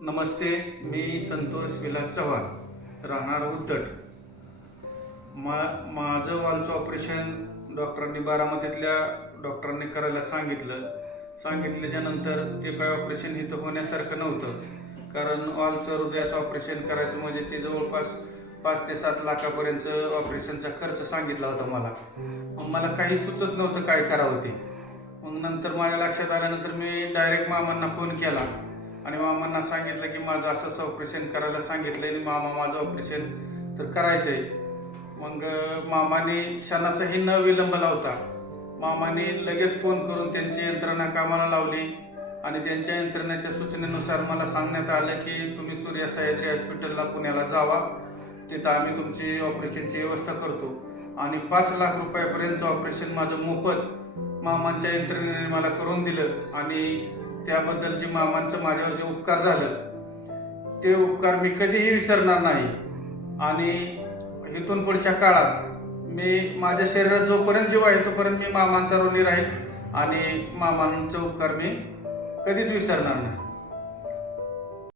नमस्ते मी संतोष विलास चव्हाण राहणार उद्धट. मा माझं वालचं ऑपरेशन डॉक्टरांनी बारामतीतल्या डॉक्टरांनी करायला सांगितलं. सांगितल्याच्यानंतर ते काय ऑपरेशन इथं होण्यासारखं नव्हतं. कारण वालचं हृदयाचं ऑपरेशन करायचं म्हणजे ते जवळपास पाच ते सात लाखापर्यंत ऑपरेशनचा खर्च सांगितला होता मला. मग मला काही सुचत नव्हतं काय करावं ते. मग नंतर माझ्या लक्षात आल्यानंतर मी डायरेक्ट मामांना फोन केला. आणि मामांना सांगितलं की माझं असंच ऑपरेशन करायला सांगितलं आणि मामा माझं ऑपरेशन तर करायचं आहे मग मामाने क्षणाचाही न विलंब लावता मामाने लगेच फोन करून त्यांची यंत्रणा कामाला लावली आणि त्यांच्या यंत्रणेच्या सूचनेनुसार मला सांगण्यात आलं की तुम्ही सूर्या सह्याद्री हॉस्पिटलला पुण्याला जावा. तिथं आम्ही तुमची ऑपरेशनची व्यवस्था करतो. आणि पाच लाख रुपयापर्यंतचं ऑपरेशन माझं मोफत मामांच्या यंत्रणेने मला करून दिलं. आणि त्याबद्दल जे मामांचं माझ्यावर जे उपकार झालं ते उपकार मी कधीही विसरणार नाही. आणि इथून पुढच्या काळात मी माझ्या शरीरात जोपर्यंत जीव आहे तोपर्यंत मी मामांचा ऋणी राहील आणि मामांचा उपकार मी कधीच विसरणार नाही.